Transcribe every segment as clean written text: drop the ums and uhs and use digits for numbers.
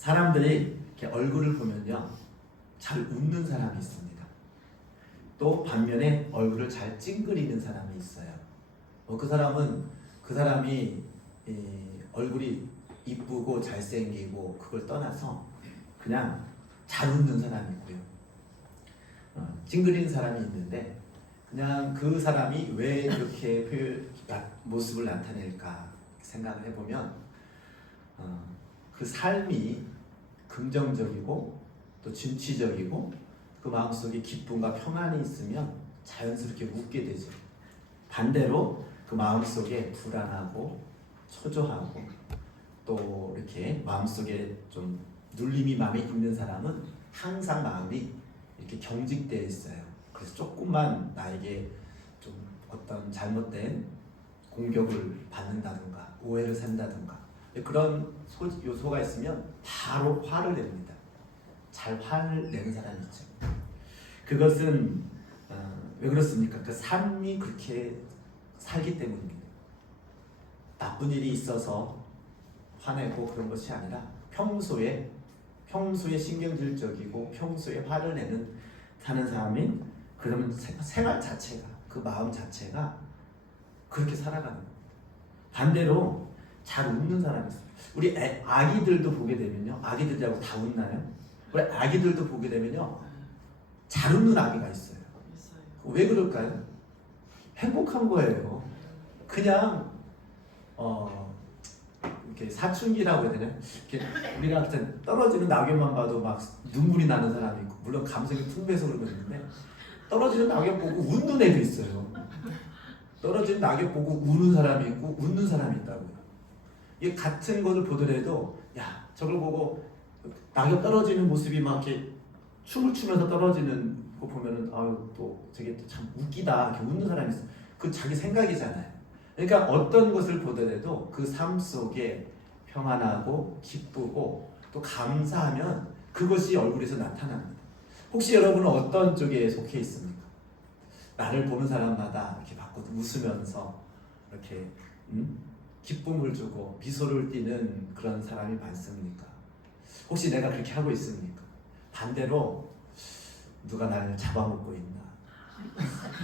사람들이 이렇게 얼굴을 보면요, 잘 웃는 사람이 있습니다. 또 반면에 얼굴을 잘 찡그리는 사람이 있어요. 그 사람이 얼굴이 이쁘고 잘생기고 그걸 떠나서 그냥 잘 웃는 사람이 있고요. 찡그리는 사람이 있는데 그냥 그 사람이 왜 그렇게 모습을 나타낼까 생각을 해보면 그 삶이 긍정적이고 또 진취적이고 그 마음속에 기쁨과 평안이 있으면 자연스럽게 웃게 되죠. 반대로 그 마음속에 불안하고 초조하고 또 이렇게 마음속에 좀 눌림이 마음에 있는 사람은 항상 마음이 이렇게 경직되어 있어요. 그래서 조금만 나에게 좀 어떤 잘못된 공격을 받는다든가 오해를 산다든가 그런 요소가 있으면 바로 화를 냅니다. 잘 화를 내는 사람이 있죠. 그것은 왜 그렇습니까? 그 삶이 그렇게 살기 때문입니다. 나쁜 일이 있어서 화내고 그런 것이 아니라 평소에 신경질적이고 평소에 화를 사는 사람이 그러면 생활 자체가 그 마음 자체가 그렇게 살아가는 겁니다. 반대로 잘 웃는 사람이 있어요. 우리 아기들도 보게 되면요, 아기들하고 다 웃나요? 우리 아기들도 보게 되면요, 잘 웃는 아기가 있어요. 왜 그럴까요? 행복한 거예요. 그냥 이렇게 사춘기라고 해야 되나? 이렇게 우리가 떨어지는 낙엽만 봐도 막 눈물이 나는 사람이 있고, 물론 감성이 풍부해서 그런 거 있는데 떨어지는 낙엽 보고 웃는 애도 있어요. 떨어지는 낙엽 보고 우는 사람이 있고 웃는 사람이 있다고요. 이게 같은 것을 보더라도 야, 저걸 보고 낙엽 떨어지는 모습이 막 이렇게 춤을 추면서 떨어지는 거 보면은 아유 또 저게 또 참 웃기다 이렇게 웃는 사람이 있어. 그 자기 생각이잖아요. 그러니까 어떤 것을 보더라도 그 삶 속에 평안하고 기쁘고 또 감사하면 그것이 얼굴에서 나타납니다. 혹시 여러분은 어떤 쪽에 속해 있습니까? 나를 보는 사람마다 이렇게 바꿔 웃으면서 이렇게 기쁨을 주고 미소를 띠는 그런 사람이 많습니까? 혹시 내가 그렇게 하고 있습니까? 반대로 누가 나를 잡아먹고 있나?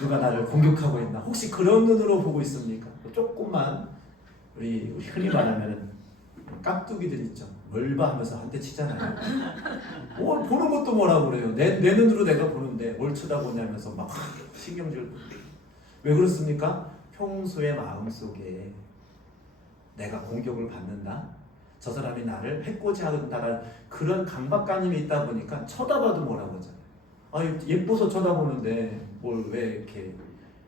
누가 나를 공격하고 있나? 혹시 그런 눈으로 보고 있습니까? 조금만 우리 흔히 말하면 깍두기들 있죠. 뭘 봐 하면서 한 대 치잖아요. 보는 것도 뭐라고 그래요. 내 눈으로 내가 보는데 뭘 쳐다보냐면서 막 신경질. 왜 그렇습니까? 평소에 마음속에 내가 공격을 받는다, 저 사람이 나를 해코지한다는 그런 강박관념이 있다 보니까 쳐다봐도 뭐라고 하잖아요. 아, 예뻐서 쳐다보는데 뭘 왜 이렇게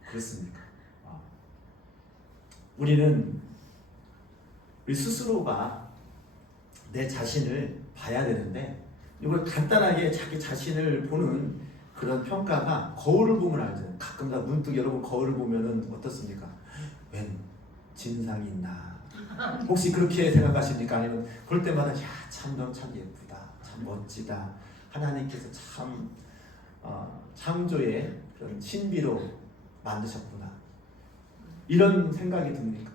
그렇습니까? 우리는 우리 스스로가 내 자신을 봐야 되는데 이걸 간단하게 자기 자신을 보는 그런 평가가 거울을 보면 알잖아요. 가끔 다 문득 여러분 거울을 보면은 어떻습니까? 웬 진상이 있나? 혹시 그렇게 생각하십니까? 아니면 볼 때마다 야, 참 넌 참 예쁘다, 참 멋지다. 하나님께서 참 창조의 그런 신비로 만드셨구나. 이런 생각이 듭니까?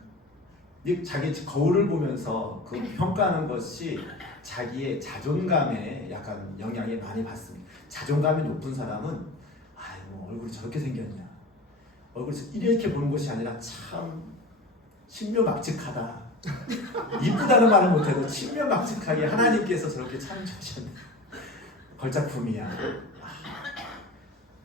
자기 거울을 보면서 그 평가하는 것이 자기의 자존감에 약간 영향을 많이 받습니다. 자존감이 높은 사람은 아이고 얼굴이 저렇게 생겼냐, 얼굴이 이렇게 보는 것이 아니라 참 신묘막측하다. 이쁘다는 말을 못해도 신묘막측하게 하나님께서 저렇게 창조하셨네. 걸작품이야.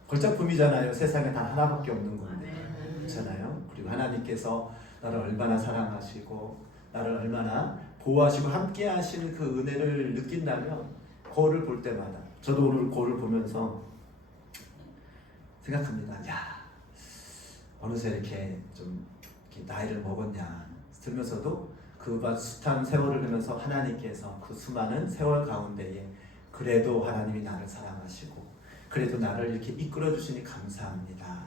걸작품이잖아요. 세상에 단 하나밖에 없는 건데, 그렇잖아요. 그리고 하나님께서 나를 얼마나 사랑하시고 나를 얼마나 보호하시고 함께 하시는 그 은혜를 느낀다면 거울을 볼 때마다, 저도 오늘 거울을 보면서 생각합니다. 야, 어느새 이렇게 좀 이렇게 나이를 먹었냐 들면서도 그 숱한 세월을 보면서 하나님께서 그 수많은 세월 가운데에 그래도 하나님이 나를 사랑하시고 그래도 나를 이렇게 이끌어 주시니 감사합니다.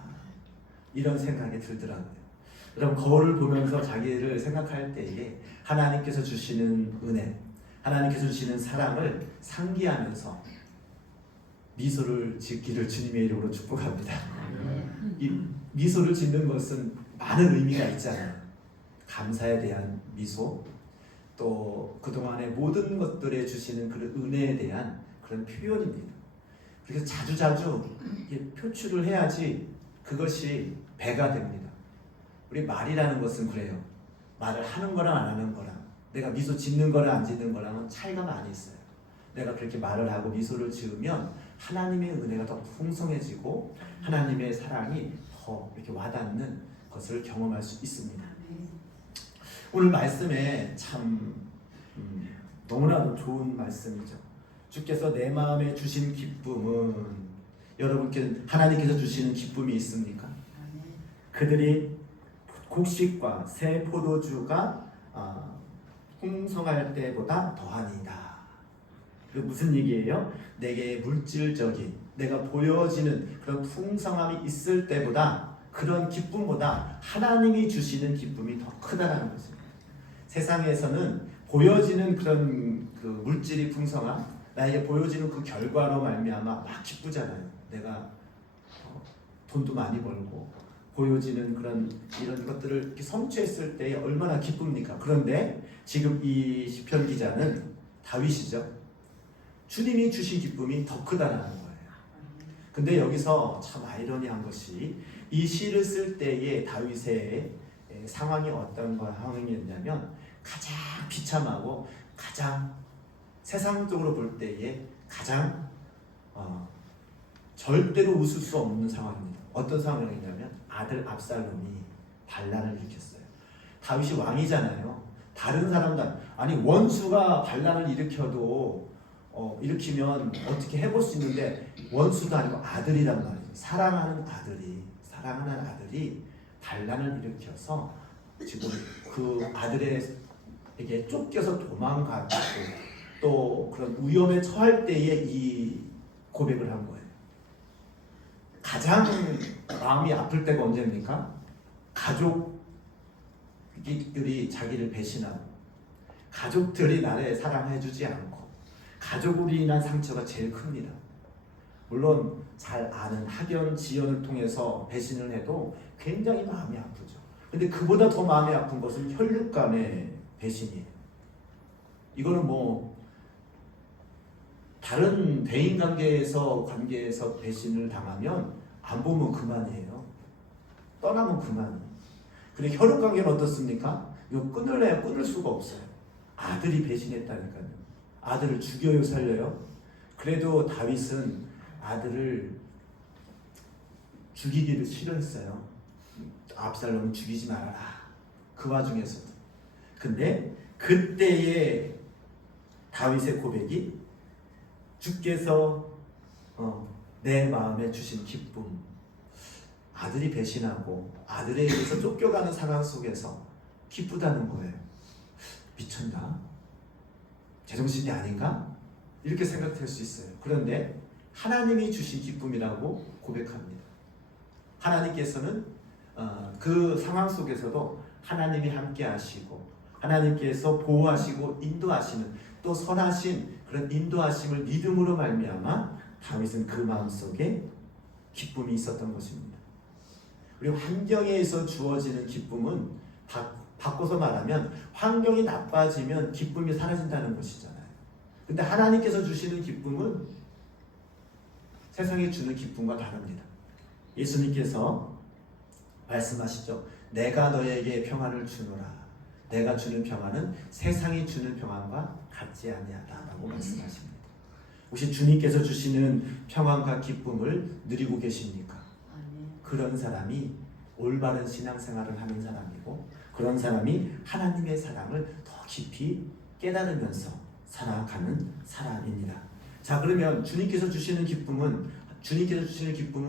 이런 생각이 들더라고요. 여러분, 거울을 보면서 자기를 생각할 때에 하나님께서 주시는 은혜, 하나님께서 주시는 사랑을 상기하면서 미소를 짓기를 주님의 이름으로 축복합니다. 이 미소를 짓는 것은 많은 의미가 있잖아요. 감사에 대한 미소, 또 그동안의 모든 것들에 주시는 그런 은혜에 대한 그런 표현입니다. 그래서 자주자주 표출을 해야지 그것이 배가 됩니다. 우리 말이라는 것은 그래요. 말을 하는 거랑 안 하는 거랑, 내가 미소 짓는 거랑 안 짓는 거랑은 차이가 많이 있어요. 내가 그렇게 말을 하고 미소를 지으면 하나님의 은혜가 더 풍성해지고 하나님의 사랑이 더 이렇게 와닿는 것을 경험할 수 있습니다. 오늘 말씀에 참 너무나도 좋은 말씀이죠. 주께서 내 마음에 주신 기쁨은, 여러분께 하나님께서 주시는 기쁨이 있습니까? 그들이 곡식과 새 포도주가 풍성할 때보다 더하니이다. 이게 무슨 얘기예요? 내게 물질적인, 내가 보여지는 그런 풍성함이 있을 때보다, 그런 기쁨보다 하나님이 주시는 기쁨이 더 크다라는 것입니다. 세상에서는 보여지는 그런 그 물질이 풍성함, 나에게 보여지는 그 결과로 말미암아 막 기쁘잖아요. 내가 돈도 많이 벌고 보여지는 그런 이런 것들을 이렇게 성취했을 때 얼마나 기쁩니까? 그런데 지금 이 시편 기자는 다윗이죠. 주님이 주신 기쁨이 더 크다는 거예요. 근데 여기서 참 아이러니한 것이, 이 시를 쓸 때의 다윗의 상황이 어떤 상황이었냐면, 가장 비참하고 가장 세상적으로 볼 때에 가장 절대로 웃을 수 없는 상황입니다. 어떤 상황이냐면 아들 압살롬이 반란을 일으켰어요. 다윗이 왕이잖아요. 다른 사람들, 아니 원수가 반란을 일으키면 어떻게 해볼 수 있는데, 원수도 아니고 아들이란 말이죠. 사랑하는 아들이 반란을 일으켜서 지금 그 아들에게 쫓겨서 도망가고 또 그런 위험에 처할 때에 이 고백을 한 거예요. 가장 마음이 아플 때가 언제입니까? 가족들이 자기를 배신하고, 가족들이 나를 사랑해주지 않고, 가족으로 인한 상처가 제일 큽니다. 물론 잘 아는 학연, 지연을 통해서 배신을 해도 굉장히 마음이 아프죠. 근데 그보다 더 마음이 아픈 것은 혈육 간의 배신이에요. 이거는 다른 대인 관계에서 배신을 당하면 안 보면 그만이에요. 떠나면 그만이에요. 근데 혈육 관계는 어떻습니까? 이거 끊을래야 끊을 수가 없어요. 아들이 배신했다니까요. 아들을 죽여요, 살려요? 그래도 다윗은 아들을 죽이기를 싫어했어요. 압살롬은 죽이지 말아라. 그 와중에서도. 근데 그때의 다윗의 고백이, 주께서 내 마음에 주신 기쁨, 아들이 배신하고 아들에 의해서 쫓겨가는 상황 속에서 기쁘다는 거예요. 미쳤나? 제정신이 아닌가? 이렇게 생각할 수 있어요. 그런데 하나님이 주신 기쁨이라고 고백합니다. 하나님께서는 그 상황 속에서도 하나님이 함께 하시고, 하나님께서 보호하시고 인도하시는, 또 선하신 그런 인도하심을 믿음으로 말미암아 다윗은 그 마음속에 기쁨이 있었던 것입니다. 그리고 환경에서 주어지는 기쁨은 바꿔서 말하면 환경이 나빠지면 기쁨이 사라진다는 것이잖아요. 근데 하나님께서 주시는 기쁨은 세상이 주는 기쁨과 다릅니다. 예수님께서 말씀하시죠. 내가 너에게 평안을 주노라. 내가 주는 평안은 세상이 주는 평안과 같지 아니하다라고 말씀하십니다. 혹시 주님께서 주시는 평안과 기쁨을 누리고 계십니까? 그런 사람이 올바른 신앙생활을 하는 사람이고, 그런 사람이 하나님의 사랑을 더 깊이 깨달으면서 살아가는 사람입니다. 자, 그러면 주님께서 주시는 기쁨은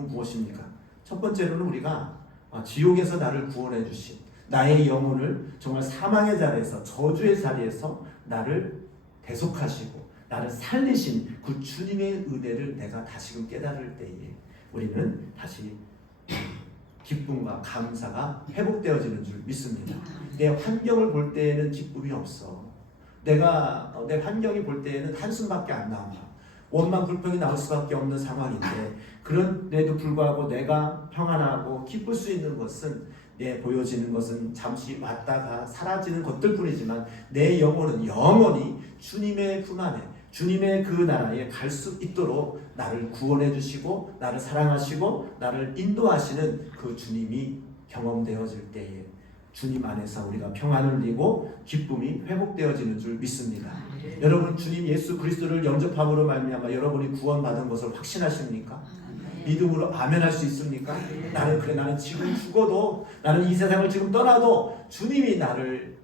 무엇입니까? 첫 번째로는 우리가 지옥에서 나를 구원해 주신, 나의 영혼을 정말 사망의 자리에서, 저주의 자리에서 나를 대속하시고 나를 살리신 그 주님의 은혜를 내가 다시금 깨달을 때에 우리는 다시 기쁨과 감사가 회복되어지는 줄 믿습니다. 내 환경을 볼 때에는 기쁨이 없어. 내 환경이 볼 때에는 한숨밖에 안 나와. 원망 불평이 나올 수밖에 없는 상황인데, 그런데도 불구하고 내가 평안하고 기쁠 수 있는 것은 보여지는 것은 잠시 왔다가 사라지는 것들 뿐이지만 내 영혼은 영원히 주님의 품 안에, 주님의 그 나라에 갈 수 있도록 나를 구원해 주시고 나를 사랑하시고 나를 인도하시는 그 주님이 경험되어질 때에 주님 안에서 우리가 평안을 누리고 기쁨이 회복되어지는 줄 믿습니다. 여러분, 주님 예수 그리스도를 영접함으로 말미암아 여러분이 구원받은 것을 확신하십니까? 믿음으로 아멘할 수 있습니까? 나는 지금 죽어도, 나는 이 세상을 지금 떠나도 주님이 나를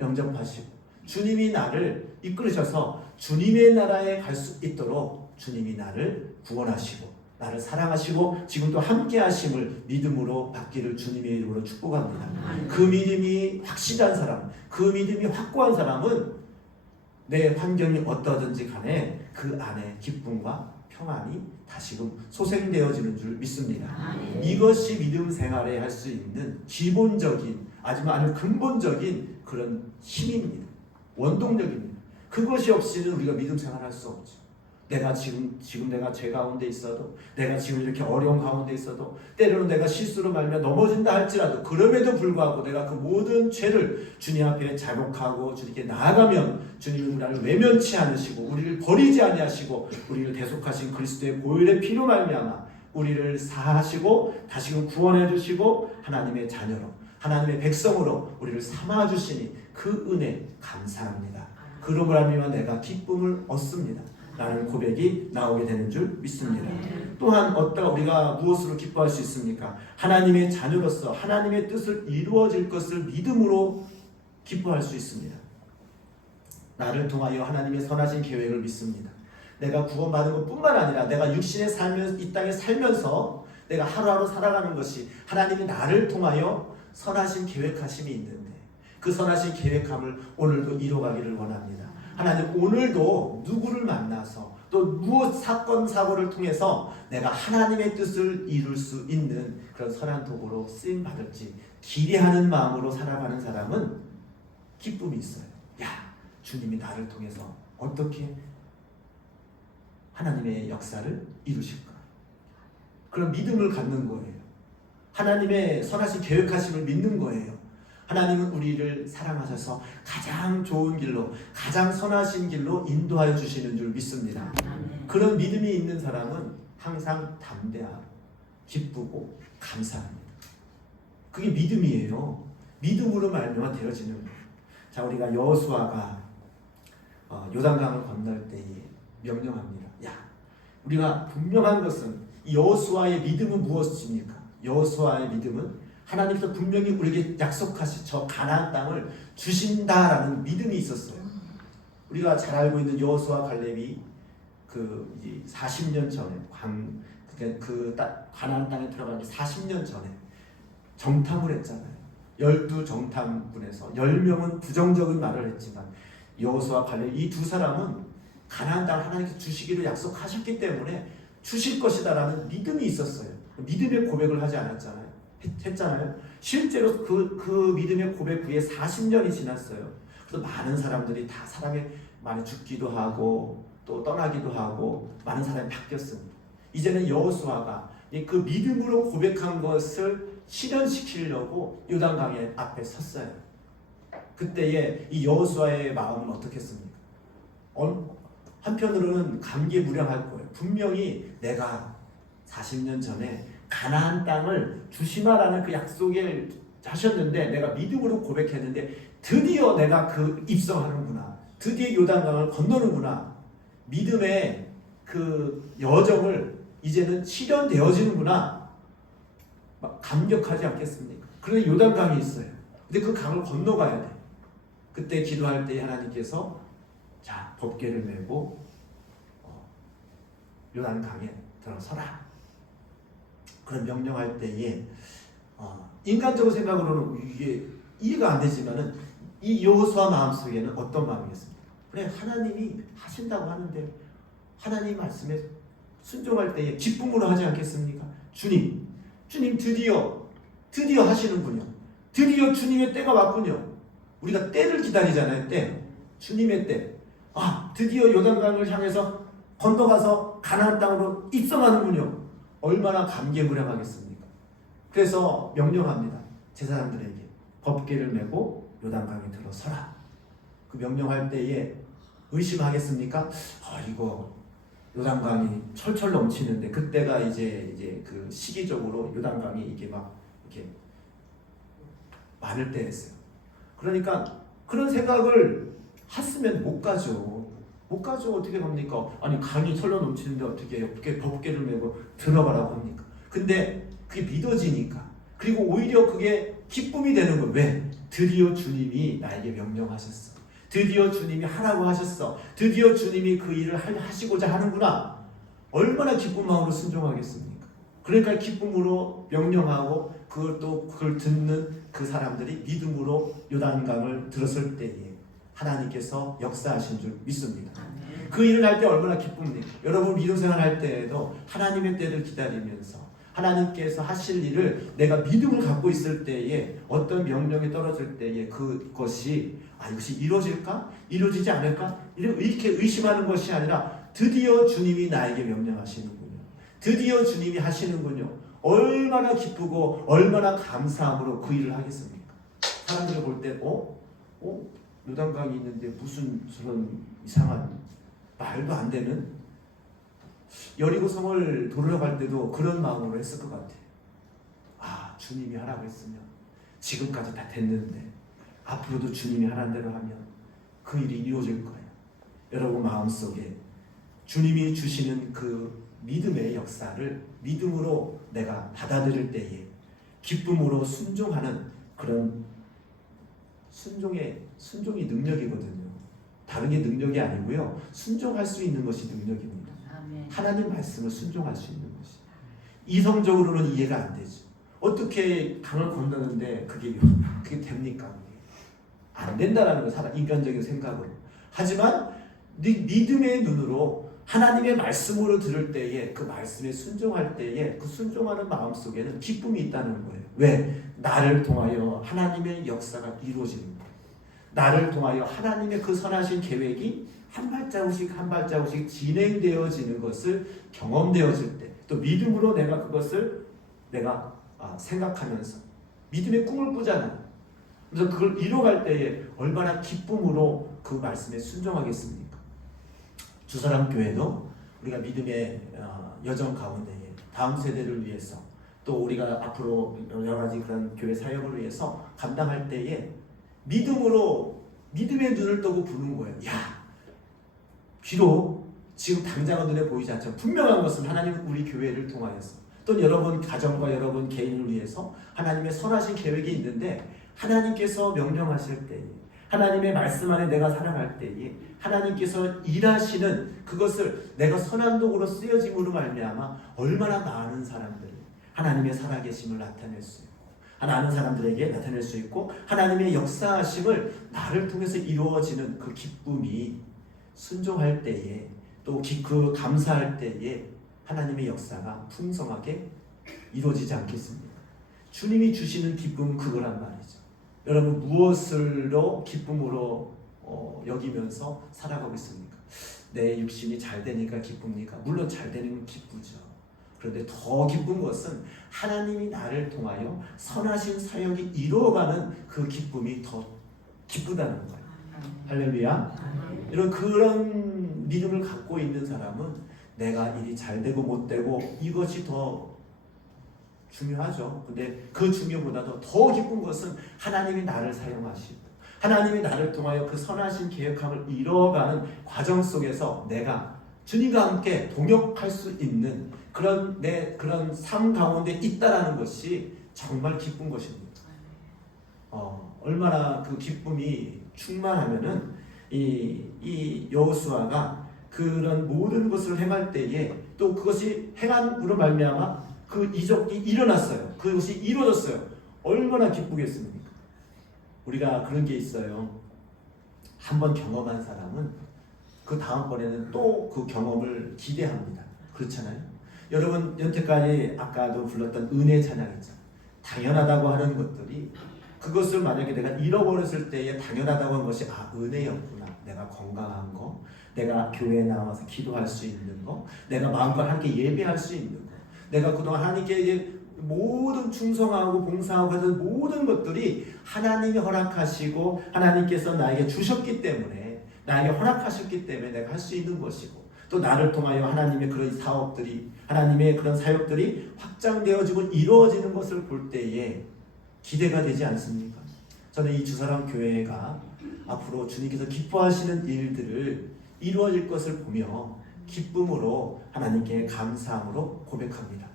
영접하시고 주님이 나를 이끌으셔서 주님의 나라에 갈 수 있도록 주님이 나를 구원하시고 나를 사랑하시고 지금도 함께 하심을 믿음으로 받기를 주님의 이름으로 축복합니다. 그 믿음이 확실한 사람, 그 믿음이 확고한 사람은 내 환경이 어떠든지 간에 그 안에 기쁨과 평안이 다시금 소생되어지는 줄 믿습니다. 이것이 믿음 생활에 할 수 있는 기본적인, 아주 근본적인 그런 힘입니다. 원동력입니다. 그것이 없이는 우리가 믿음 생활할 수 없죠. 내가 지금 내가 죄 가운데 있어도, 내가 지금 이렇게 어려운 가운데 있어도, 때로는 내가 실수로 말미암아 넘어진다 할지라도 그럼에도 불구하고 내가 그 모든 죄를 주님 앞에 자복하고 주님께 나아가면 주님은 우리를 외면치 않으시고 우리를 버리지 아니하시고 우리를 대속하신 그리스도의 보혈의 피로 말미암아 우리를 사하시고 다시금 구원해 주시고 하나님의 자녀로, 하나님의 백성으로 우리를 삼아 주시니 그 은혜 감사합니다. 그러므로 하면 내가 기쁨을 얻습니다. 라는 고백이 나오게 되는 줄 믿습니다. 또한 우리가 무엇으로 기뻐할 수 있습니까? 하나님의 자녀로서 하나님의 뜻을 이루어질 것을 믿음으로 기뻐할 수 있습니다. 나를 통하여 하나님의 선하신 계획을 믿습니다. 내가 구원받은 것뿐만 아니라 내가 육신에 살면서, 이 땅에 살면서 내가 하루하루 살아가는 것이 하나님이 나를 통하여 선하신 계획하심이 있는데 그 선하신 계획함을 오늘도 이루어가기를 원합니다. 하나님, 오늘도 누구를 만나서 또 무엇 사건 사고를 통해서 내가 하나님의 뜻을 이룰 수 있는 그런 선한 도구로 쓰임 받을지 기대하는 마음으로 살아가는 사람은 기쁨이 있어요. 야, 주님이 나를 통해서 어떻게 하나님의 역사를 이루실까? 그런 믿음을 갖는 거예요. 하나님의 선하신 계획하심을 믿는 거예요. 하나님은 우리를 사랑하셔서 가장 좋은 길로, 가장 선하신 길로 인도하여 주시는 줄 믿습니다. 그런 믿음이 있는 사람은 항상 담대하고 기쁘고 감사합니다. 그게 믿음이에요. 믿음으로 말미암아 되어지는 거예요. 자, 우리가 여호수아가 요단강을 건널 때에 명령합니다. 야, 우리가 분명한 것은 여호수아의 믿음은 무엇입니까? 여호수아의 믿음은 하나님께서 분명히 우리에게 약속하신 저 가나안 땅을 주신다라는 믿음이 있었어요. 우리가 잘 알고 있는 여호수아 갈렙이 40년 전에 가나안 땅에 들어가기 40년 전에 정탐을 했잖아요. 12정탐군에서 10명은 부정적인 말을 했지만 여호수아 갈렙 이 두 사람은 가나안 땅을 하나님께서 주시기로 약속하셨기 때문에 주실 것이다라는 믿음이 있었어요. 믿음의 고백을 하지 않았잖아요. 했잖아요. 실제로 그 믿음의 고백 후에 40년이 지났어요. 그래서 많은 사람들이 다 사람이 많이 죽기도 하고 또 떠나기도 하고 많은 사람이 바뀌었습니다. 이제는 여호수아가 그 믿음으로 고백한 것을 실현시키려고 요단강의 앞에 섰어요. 그때에 이 여호수아의 마음은 어떻겠습니까? 한편으로는 감개무량할 거예요. 분명히 내가 40년 전에 가나안 땅을 주시마라는 그 약속을 하셨는데 내가 믿음으로 고백했는데 드디어 내가 그 입성하는구나. 드디어 요단강을 건너는구나. 믿음의 그 여정을 이제는 실현되어지는구나. 막 감격하지 않겠습니까? 그런데 요단강이 있어요. 근데 그 강을 건너가야 돼. 그때 기도할 때 하나님께서 자, 법궤를 메고 요단강에 들어서라. 그런 명령할 때에 인간적으로 생각으로는 이게 이해가 안 되지만은 이 여호수아 마음속에는 어떤 마음이겠습니까? 그래, 하나님이 하신다고 하는데 하나님 말씀에 순종할 때에 기쁨으로 하지 않겠습니까? 주님 드디어 하시는군요. 드디어 주님의 때가 왔군요. 우리가 때를 기다리잖아요. 때, 주님의 때. 드디어 요단강을 향해서 건너가서 가나안 땅으로 입성하는군요. 얼마나 감개무량하겠습니까? 그래서 명령합니다. 제사장들에게 법궤를 메고 요단강에 들어서라. 그 명령할 때에 의심하겠습니까? 이거 요단강이 철철 넘치는데, 그때가 이제 그 시기적으로 요단강이 이게 막 이렇게 많을 때였어요. 그러니까 그런 생각을 했으면 못 가죠. 못 가죠. 어떻게 합니까? 아니 강이 철러 넘치는데 어떻게 법궤를 메고 들어가라고 합니까? 근데 그게 믿어지니까, 그리고 오히려 그게 기쁨이 되는 거예요. 왜? 드디어 주님이 나에게 명령하셨어. 드디어 주님이 하라고 하셨어. 드디어 주님이 그 일을 하시고자 하는구나. 얼마나 기쁜 마음으로 순종하겠습니까? 그러니까 기쁨으로 명령하고 그걸 듣는 그 사람들이 믿음으로 요단강을 들었을 때에 하나님께서 역사하신 줄 믿습니다. 그 일을 할 때 얼마나 기쁩니까? 여러분 믿음 생활할 때에도 하나님의 때를 기다리면서 하나님께서 하실 일을 내가 믿음을 갖고 있을 때에, 어떤 명령이 떨어질 때에 그것이 이것이 이루어질까? 이루어지지 않을까? 이렇게 의심하는 것이 아니라 드디어 주님이 나에게 명령하시는군요. 드디어 주님이 하시는군요. 얼마나 기쁘고 얼마나 감사함으로 그 일을 하겠습니까? 사람들이 볼 때 요단강이 있는데 무슨 저런 이상한 말도 안 되는, 여리고성을 돌아갈 때도 그런 마음으로 했을 것 같아요. 주님이 하라고 했으면 지금까지 다 됐는데 앞으로도 주님이 하라는 대로 하면 그 일이 이루어질 거예요. 여러분 마음속에 주님이 주시는 그 믿음의 역사를 믿음으로 내가 받아들일 때에 기쁨으로 순종하는 그런 순종이 능력이거든요. 다른 게 능력이 아니고요. 순종할 수 있는 것이 능력입니다. 아멘. 하나님 말씀을 순종할 수 있는 것이. 이성적으로는 이해가 안 되죠. 어떻게 강을 건너는데 그게 됩니까? 안 된다라는 거, 인간적인 생각으로. 하지만 믿음의 눈으로 하나님의 말씀으로 들을 때에, 그 말씀에 순종할 때에 그 순종하는 마음 속에는 기쁨이 있다는 거예요. 왜? 나를 통하여 하나님의 역사가 이루어집니다. 나를 통하여 하나님의 그 선하신 계획이 한 발자국씩 한 발자국씩 진행되어지는 것을 경험되어질 때, 또 믿음으로 내가 그것을 생각하면서 믿음의 꿈을 꾸잖아요. 그래서 그걸 이뤄갈 때에 얼마나 기쁨으로 그 말씀에 순종하겠습니까? 주사랑교회도 우리가 믿음의 여정 가운데에 다음 세대를 위해서, 또 우리가 앞으로 여러 가지 그런 교회 사역을 위해서 감당할 때에 믿음으로, 믿음의 눈을 뜨고 부는 거예요. 비록 지금 당장은 눈에 보이지 않지만 분명한 것은 하나님은 우리 교회를 통하여서, 또 여러분 가정과 여러분 개인을 위해서 하나님의 선하신 계획이 있는데, 하나님께서 명령하실 때에, 하나님의 말씀 안에 내가 살아갈 때에 하나님께서 일하시는 그것을 내가 선한 도구로 쓰여짐으로 말미암아 얼마나 많은 사람들이 하나님의 살아계심을 나타낼 수 있고, 하나님 사람들에게 나타낼 수 있고, 하나님의 역사하심을 나를 통해서 이루어지는 그 기쁨이 순종할 때에, 또 그 감사할 때에 하나님의 역사가 풍성하게 이루어지지 않겠습니까? 주님이 주시는 기쁨은 그거란 말이죠. 여러분 무엇으로 기쁨으로 여기면서 살아가고 있습니까? 내 육신이 잘 되니까 기쁩니까? 물론 잘 되는 건 기쁘죠. 그런데 더 기쁜 것은 하나님이 나를 통하여 선하신 사역이 이루어가는 그 기쁨이 더 기쁘다는 거예요. 할렐루야. 이런 그런 믿음을 갖고 있는 사람은 내가 일이 잘 되고 못 되고 이것이 더 중요하죠. 근데 그 중요보다도 더 기쁜 것은 하나님이 나를 사용하시고 하나님이 나를 통하여 그 선하신 계획함을 이뤄가는 과정 속에서 내가 주님과 함께 동역할 수 있는 그런 삶 가운데 있다라는 것이 정말 기쁜 것입니다. 얼마나 그 기쁨이 충만하면은 이 여호수아가 그런 모든 것을 행할 때에 또 그것이 행함으로 말미암아 그 이적이 일어났어요. 그것이 이루어졌어요. 얼마나 기쁘겠습니까? 우리가 그런 게 있어요. 한번 경험한 사람은 그 다음번에는 또 그 경험을 기대합니다. 그렇잖아요. 여러분 여태까지 아까도 불렀던 은혜 찬양 있잖아요. 당연하다고 하는 것들이, 그것을 만약에 내가 잃어버렸을 때에 당연하다고 한 것이 은혜였구나. 내가 건강한 거, 내가 교회에 나와서 기도할 수 있는 거, 내가 마음과 함께 예배할 수 있는 거, 내가 그동안 하나님께 모든 충성하고 봉사하고 하는 모든 것들이 하나님이 허락하시고 하나님께서 나에게 주셨기 때문에, 나에게 허락하셨기 때문에 내가 할 수 있는 것이고, 또 나를 통하여 하나님의 그런 사업들이, 하나님의 그런 사역들이 확장되어지고 이루어지는 것을 볼 때에 기대가 되지 않습니까? 저는 이 주사람 교회가 앞으로 주님께서 기뻐하시는 일들을 이루어질 것을 보며 기쁨으로 하나님께 감사함으로 고백합니다.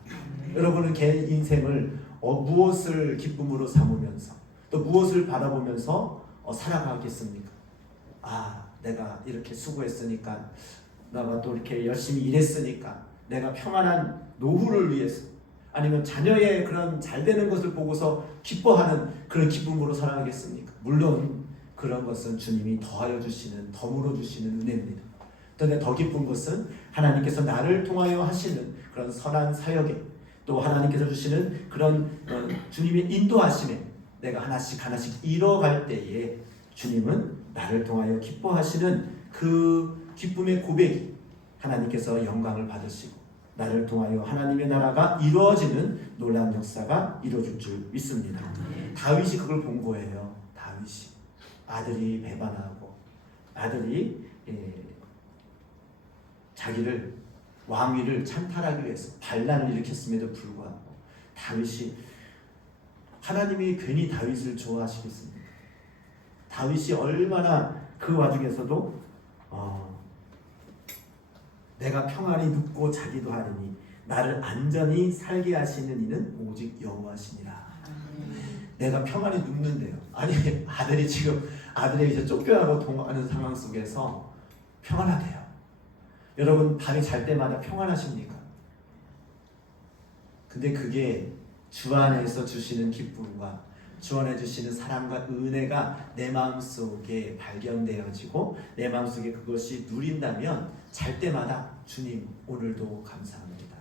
여러분은 개인 인생을 무엇을 기쁨으로 삼으면서 또 무엇을 바라보면서 살아가겠습니까? 내가 이렇게 수고했으니까, 내가 또 이렇게 열심히 일했으니까, 내가 평안한 노후를 위해서, 아니면 자녀의 그런 잘 되는 것을 보고서 기뻐하는 그런 기쁨으로 살아가겠습니까? 물론 그런 것은 주님이 더하여 주시는, 더물어 주시는 은혜입니다. 그런데 더 기쁜 것은 하나님께서 나를 통하여 하시는 그런 선한 사역에, 또 하나님께서 주시는 그런 주님의 인도하심에 내가 하나씩 하나씩 이뤄갈 때에 주님은 나를 통하여 기뻐하시는 그 기쁨의 고백이 하나님께서 영광을 받으시고 나를 통하여 하나님의 나라가 이루어지는 놀라운 역사가 이루어질 줄 믿습니다. 다윗이 그걸 본 거예요. 다윗이 아들이 배반하고 아들이 자기를 왕위를 찬탈하기 위해서 반란을 일으켰음에도 불구하고 다윗이, 하나님이 괜히 다윗을 좋아하시겠습니까? 다윗이 얼마나 그 와중에서도 내가 평안히 눕고 자기도 하리니 나를 안전히 살게 하시는 이는 오직 여호와시니라. 내가 평안히 눕는데요. 아니, 아들이 이제 쫓겨나고 동하는 상황 속에서 평안하대요. 여러분, 밤에 잘 때마다 평안하십니까? 근데 그게 주 안에서 주시는 기쁨과 주 안에 주시는 사랑과 은혜가 내 마음속에 발견되어지고 내 마음속에 그것이 누린다면 잘 때마다 주님 오늘도 감사합니다.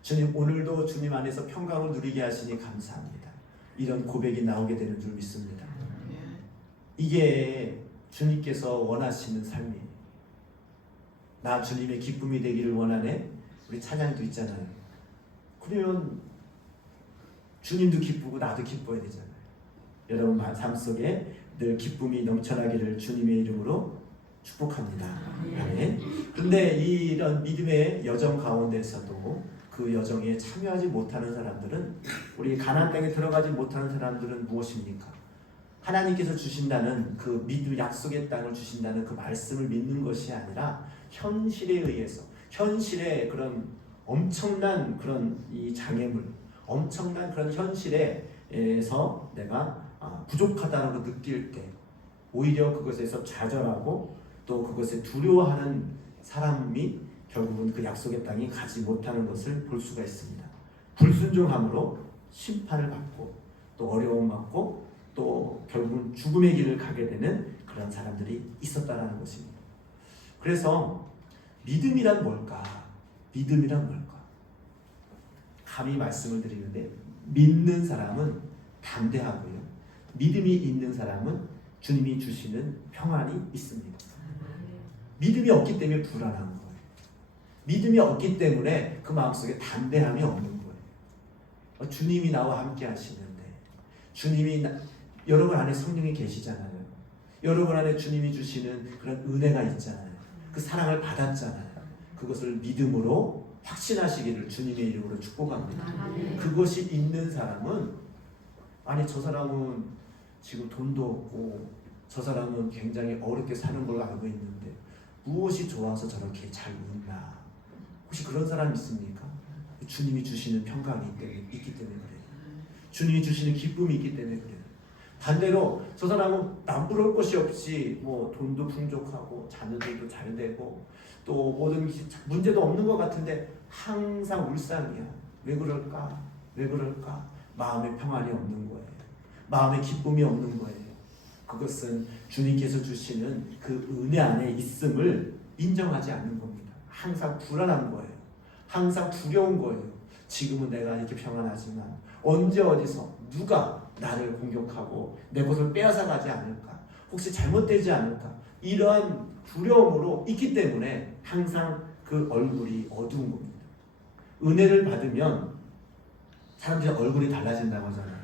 주님 오늘도 주님 안에서 평강을 누리게 하시니 감사합니다. 이런 고백이 나오게 되는 줄 믿습니다. 이게 주님께서 원하시는 삶이에요. 나 주님의 기쁨이 되기를 원하네. 우리 찬양도 있잖아요. 그러면 주님도 기쁘고 나도 기뻐야 되잖아요. 여러분 삶 속에 늘 기쁨이 넘쳐나기를 주님의 이름으로 축복합니다. 아멘. 근데 이런 믿음의 여정 가운데서도 그 여정에 참여하지 못하는 사람들은, 우리 가나안 땅에 들어가지 못하는 사람들은 무엇입니까? 하나님께서 주신다는 그 믿음, 약속의 땅을 주신다는 그 말씀을 믿는 것이 아니라 현실에 의해서, 현실의 그런 엄청난 그런 이 장애물, 엄청난 그런 현실에서 내가 부족하다고 느낄 때 오히려 그것에서 좌절하고 또 그것에 두려워하는 사람이 결국은 그 약속의 땅에 가지 못하는 것을 볼 수가 있습니다. 불순종함으로 심판을 받고 또 어려움 받고 또 결국은 죽음의 길을 가게 되는 그런 사람들이 있었다라는 것입니다. 그래서 믿음이란 뭘까? 믿음이란 뭘까? 감히 말씀을 드리는데, 믿는 사람은 담대하고요, 믿음이 있는 사람은 주님이 주시는 평안이 있습니다. 믿음이 없기 때문에 불안한 거예요. 믿음이 없기 때문에 그 마음속에 담대함이 없는 거예요. 주님이 나와 함께 하시는데, 주님이 여러분 안에 성령이 계시잖아요. 여러분 안에 주님이 주시는 그런 은혜가 있잖아요. 그 사랑을 받았잖아요. 그것을 믿음으로 확신하시기를 주님의 이름으로 축복합니다. 그것이 있는 사람은, 아니 저 사람은 지금 돈도 없고 저 사람은 굉장히 어렵게 사는 걸로 알고 있는데 무엇이 좋아서 저렇게 잘 웃나? 혹시 그런 사람 있습니까? 주님이 주시는 평강이 있기 때문에 그래요. 주님이 주시는 기쁨이 있기 때문에 그래요. 반대로 저 사람은 남부러울 것이 없이 뭐 돈도 풍족하고 자녀들도 잘 되고 또 모든 문제도 없는 것 같은데 항상 울상이야. 왜 그럴까? 왜 그럴까? 마음의 평안이 없는 거예요. 마음의 기쁨이 없는 거예요. 그것은 주님께서 주시는 그 은혜 안에 있음을 인정하지 않는 겁니다. 항상 불안한 거예요. 항상 두려운 거예요. 지금은 내가 이렇게 평안하지만 언제 어디서 누가 나를 공격하고 내 것을 빼앗아 가지 않을까? 혹시 잘못되지 않을까? 이러한 두려움으로 있기 때문에 항상 그 얼굴이 어두운 겁니다. 은혜를 받으면 사람들이 얼굴이 달라진다고 하잖아요.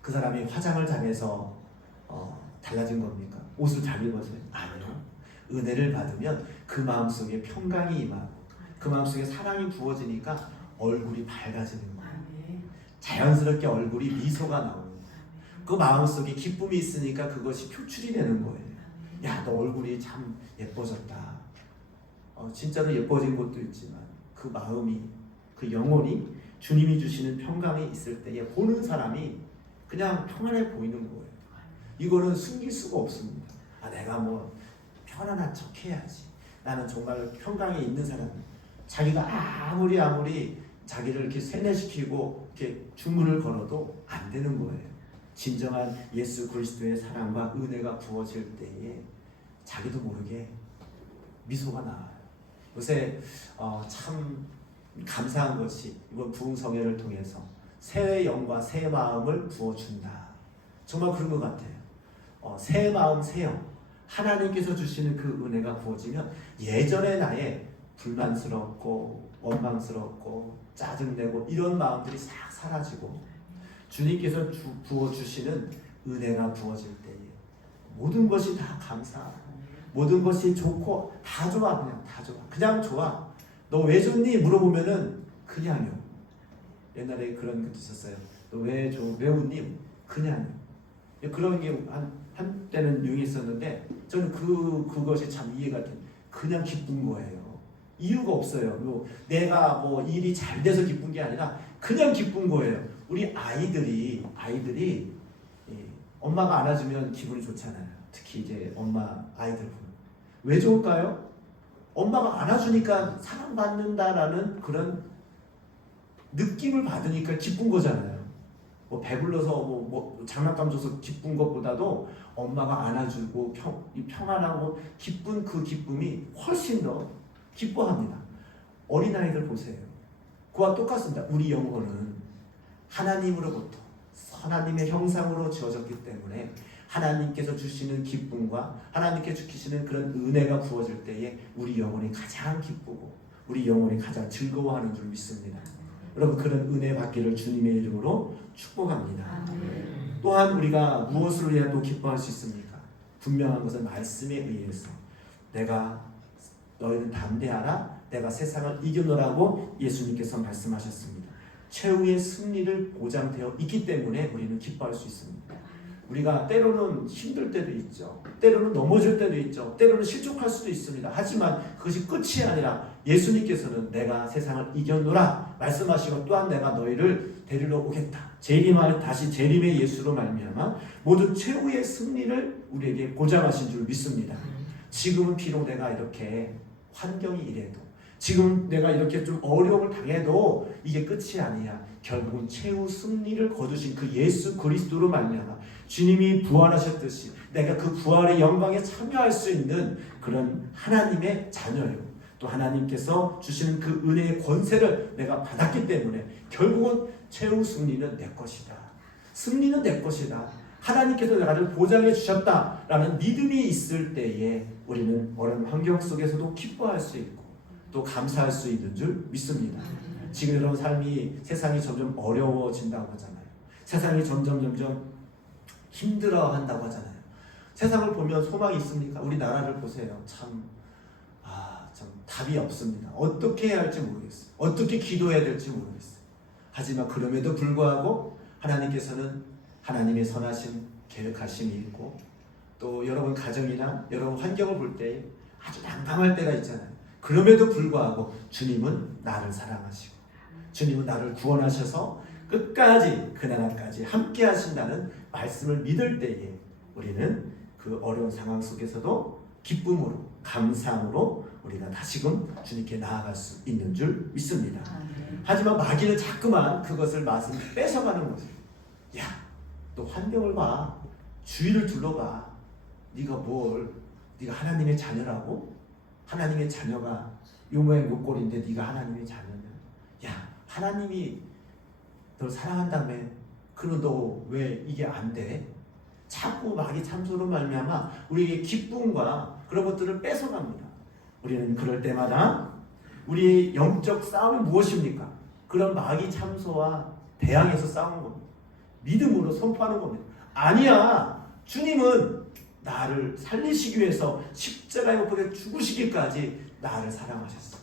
그 사람이 화장을 잘해서 달라진 겁니까? 옷을 잘 입어서요? 아니요. 은혜를 받으면 그 마음속에 평강이 임하고 그 마음속에 사랑이 부어지니까 얼굴이 밝아지는 거예요. 자연스럽게 얼굴이 미소가 나오는 거예요. 그 마음속에 기쁨이 있으니까 그것이 표출이 되는 거예요. 야, 너 얼굴이 참 예뻐졌다. 진짜로 예뻐진 것도 있지만 그 마음이, 그 영혼이 주님이 주시는 평강이 있을 때에 보는 사람이 그냥 평안해 보이는 거예요. 이거는 숨길 수가 없습니다. 내가 뭐 편안한 척 해야지. 나는 정말 평강에 있는 사람이야. 자기가 아무리 자기를 이렇게 세뇌시키고 이렇게 주문을 걸어도 안 되는 거예요. 진정한 예수 그리스도의 사랑과 은혜가 부어질 때에 자기도 모르게 미소가 나와요. 요새 참 감사한 것이 이번 부흥성회를 통해서 새 영과 새 마음을 부어준다. 정말 그런 것 같아요. 새 마음, 새 영. 하나님께서 주시는 그 은혜가 부어지면 예전의 나의 불만스럽고 원망스럽고 짜증내고 이런 마음들이 싹 사라지고 주님께서 부어주시는 은혜가 부어질 때에 모든 것이 다 감사하고 모든 것이 좋고 다 좋아. 그냥 다 좋아. 그냥 좋아. 너 왜 좋니? 물어보면은 그냥요. 옛날에 그런 것도 있었어요. 너 왜 웃니? 그냥요. 그런 게 한때는 유행했었는데 저는 그것이 참 이해가 돼. 그냥 기쁜 거예요. 이유가 없어요. 뭐 내가 뭐 일이 잘 돼서 기쁜 게 아니라 그냥 기쁜 거예요. 우리 아이들이 엄마가 안아주면 기분이 좋잖아요. 특히 이제 엄마 아이들 보면 왜 좋을까요? 엄마가 안아주니까 사랑받는다라는 그런 느낌을 받으니까 기쁜 거잖아요. 뭐 배불러서 뭐 장난감 줘서 기쁜 것보다도 엄마가 안아주고 평안하고 기쁜 그 기쁨이 훨씬 더 기뻐합니다. 어린아이들 보세요. 그와 똑같습니다. 우리 영혼은 하나님으로부터 하나님의 형상으로 지어졌기 때문에 하나님께서 주시는 기쁨과 하나님께서 주시는 그런 은혜가 부어질 때에 우리 영혼이 가장 기쁘고 우리 영혼이 가장 즐거워하는 줄 믿습니다. 여러분 그런 은혜 받기를 주님의 이름으로 축복합니다. 또한 우리가 무엇으로 해야 또 기뻐할 수 있습니까? 분명한 것은 말씀에 의해서 내가 너희는 담대하라 내가 세상을 이겨노라고 예수님께서 말씀하셨습니다. 최후의 승리를 보장되어 있기 때문에 우리는 기뻐할 수 있습니다. 우리가 때로는 힘들 때도 있죠. 때로는 넘어질 때도 있죠. 때로는 실족할 수도 있습니다. 하지만 그것이 끝이 아니라 예수님께서는 내가 세상을 이겨노라 말씀하시고 또한 내가 너희를 데리러 오겠다. 다시 재림의 예수로 말미암아 모든 최후의 승리를 우리에게 보장하신 줄 믿습니다. 지금은 비록 내가 이렇게 환경이 이래도 지금 내가 이렇게 좀 어려움을 당해도 이게 끝이 아니야. 결국은 최후 승리를 거두신 그 예수 그리스도로 말미암아 주님이 부활하셨듯이 내가 그 부활의 영광에 참여할 수 있는 그런 하나님의 자녀요. 또 하나님께서 주시는 그 은혜의 권세를 내가 받았기 때문에 결국은 최후 승리는 내 것이다. 승리는 내 것이다. 하나님께서 나를 보장해 주셨다라는 믿음이 있을 때에 우리는 어려운 환경 속에서도 기뻐할 수 있고 또 감사할 수 있는 줄 믿습니다. 지금 이런 삶이 세상이 점점 어려워진다고 하잖아요. 세상이 점점 힘들어한다고 하잖아요. 세상을 보면 소망이 있습니까? 우리 나라를 보세요. 참 답이 없습니다. 어떻게 해야 할지 모르겠어요. 어떻게 기도해야 될지 모르겠어요. 하지만 그럼에도 불구하고 하나님께서는 하나님의 선하신 계획하심이 있고 또 여러분 가정이나 여러분 환경을 볼 때 아주 난감할 때가 있잖아요. 그럼에도 불구하고 주님은 나를 사랑하시고 주님은 나를 구원하셔서 끝까지 그 나라까지 함께 하신다는 말씀을 믿을 때에 우리는 그 어려운 상황 속에서도 기쁨으로 감사함으로 우리가 다시금 주님께 나아갈 수 있는 줄 믿습니다. 하지만 마귀는 자꾸만 그것을 맛을 뺏어가는 거죠. 야, 너 환경을 봐. 주위를 둘러봐. 네가 하나님의 자녀라고? 하나님의 자녀가 요 모양 요 꼴인데 네가 하나님의 자녀냐? 야, 하나님이 널 사랑한다며. 그럼 너 왜 이게 안 돼? 자꾸 마귀 참소로 말미암아 우리에게 기쁨과 그런 것들을 뺏어갑니다. 우리는 그럴 때마다 우리의 영적 싸움이 무엇입니까? 그런 마귀 참소와 대항해서 싸우는 겁니다. 믿음으로 선포하는 겁니다. 아니야, 주님은 나를 살리시기 위해서 십자가에 못 박혀 죽으시기까지 나를 사랑하셨어.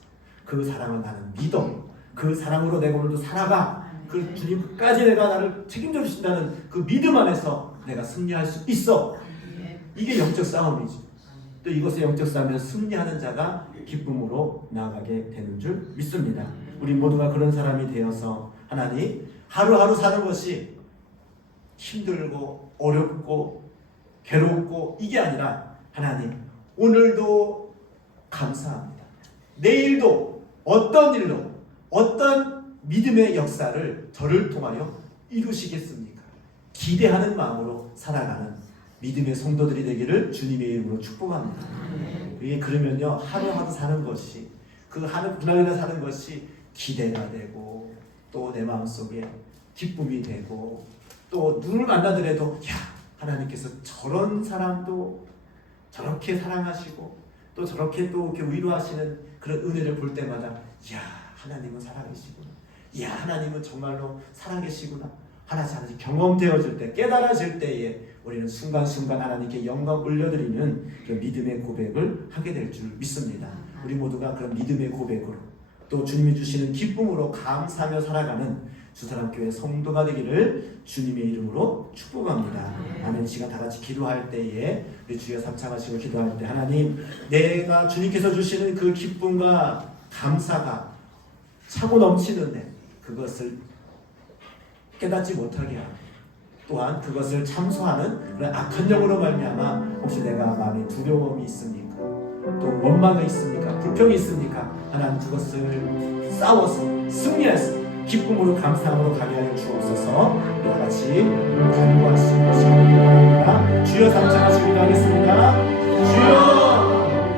그 사랑을 나는 믿어. 그 사랑으로 내가 오늘도 살아가. 그 주님 끝까지 내가 나를 책임져 주신다는 그 믿음 안에서 내가 승리할 수 있어. 이게 영적 싸움이지. 또 이것의 영적 싸움에서 승리하는 자가 기쁨으로 나아가게 되는 줄 믿습니다. 우리 모두가 그런 사람이 되어서 하나님, 하루하루 사는 것이 힘들고 어렵고 괴롭고 이게 아니라 하나님, 오늘도 감사합니다. 내일도 어떤 일로 어떤 믿음의 역사를 저를 통하여 이루시겠습니까? 기대하는 마음으로 살아가는 믿음의 성도들이 되기를 주님의 이름으로 축복합니다. 이게 그러면요, 하루하루 사는 것이, 그 하루 그날그날 사는 것이 기대가 되고, 또 내 마음속에 기쁨이 되고, 또 누굴 만나더라도 야, 하나님께서 저런 사람도 저렇게 사랑하시고 또 저렇게 또 이렇게 위로하시는 그런 은혜를 볼 때마다 야, 하나님은 살아계시구나. 야, 하나님은 정말로 살아계시구나. 하나씩 경험되어질 때, 깨달아질 때에 우리는 순간순간 하나님께 영광 올려드리는 그런 믿음의 고백을 하게 될 줄 믿습니다. 우리 모두가 그런 믿음의 고백으로 또 주님이 주시는 기쁨으로 감사하며 살아가는 주사랑교회 성도가 되기를 주님의 이름으로 축복합니다. 아멘. 이 시간 다 같이 기도할 때에 우리 주여 삼창하시고 기도할 때 하나님, 내가 주님께서 주시는 그 기쁨과 감사가 차고 넘치는데 그것을 깨닫지 못하게 하고 또한 그것을 참소하는 그런 악한 영으로 말미암아 혹시 내가 마음에 두려움이 있습니까? 또 원망이 있습니까? 불평이 있습니까? 하나님, 그것을 싸워서 승리해서 기쁨으로 감사함으로 가게 하여 주옵소서. 우리 다 같이 간구할 수 있는 시간을 기도합니다. 주여 삼창하시기도 하겠습니다. 주여